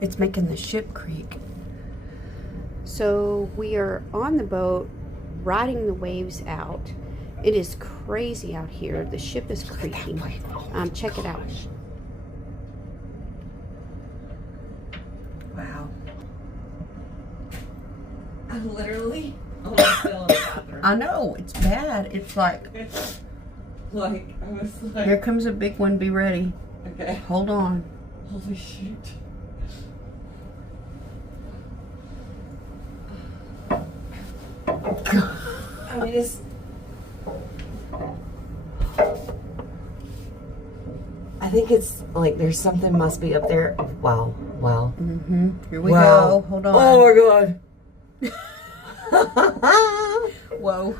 It's making the ship creak. So we are on the boat, riding the waves out. It is crazy out here. The ship is creaking. Check it out. Wow. I literally almost fell in the bathroom. I know, it's bad. It's like, Like, I was like... here comes a big one. Be ready. Okay. Hold on. Holy shoot. I mean, it's... I think it's like there's something must be up there. Wow. Wow. Mm-hmm. Here we Wow. go. Hold on. Oh my god. Whoa.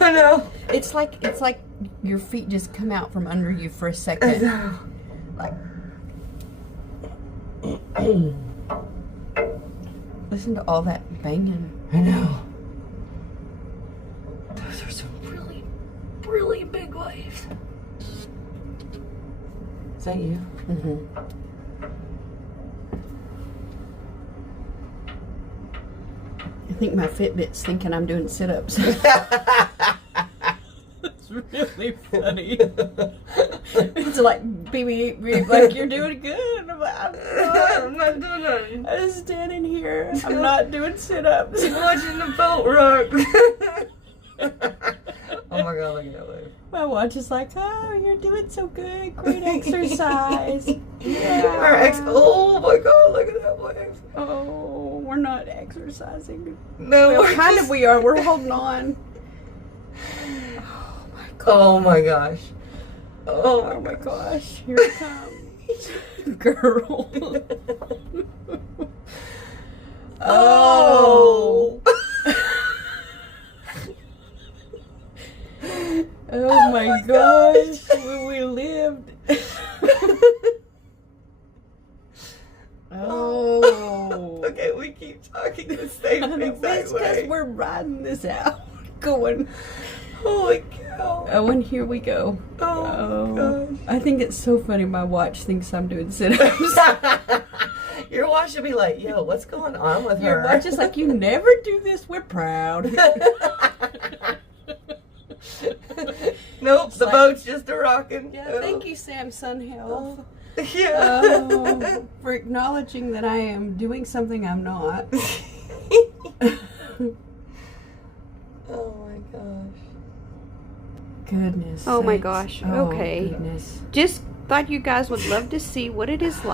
I know. It's like your feet just come out from under you for a second. Like, listen to all that banging. I know. Those are some really, really big waves. Is that you? Mm-hmm. I think my Fitbit's thinking I'm doing sit-ups. It's really funny. It's like, beep, beep, like, you're doing good. I'm like, I'm not doing that. I'm just standing here. I'm not doing sit-ups. Watching the boat rock. Oh my god, look at that wave. My watch is like, oh, you're doing so good. Great exercise. Oh my god, look at that wave. Oh, we're not exercising. No, Well, we're kind just- of we are. We're holding on. Oh my gosh. Oh my gosh. Here it comes. Girl. Oh. Oh my gosh. We lived. Oh. Okay, we keep talking the same exact It's because way. we're riding this out. Going. Holy cow. Oh, and here we go. Oh my gosh. I think it's so funny. My watch thinks I'm doing sit-ups. Your watch should be like, yo, what's going on with Your her? watch is like, you never do this. We're proud. Nope, the like- boat's just a rocking. Yeah, thank you, Samsung Health, Yeah. for acknowledging that I am doing something I'm not. Oh my gosh. Goodness. Oh my sakes. gosh. Oh, Okay. Goodness. Just thought you guys would love to see what it is like.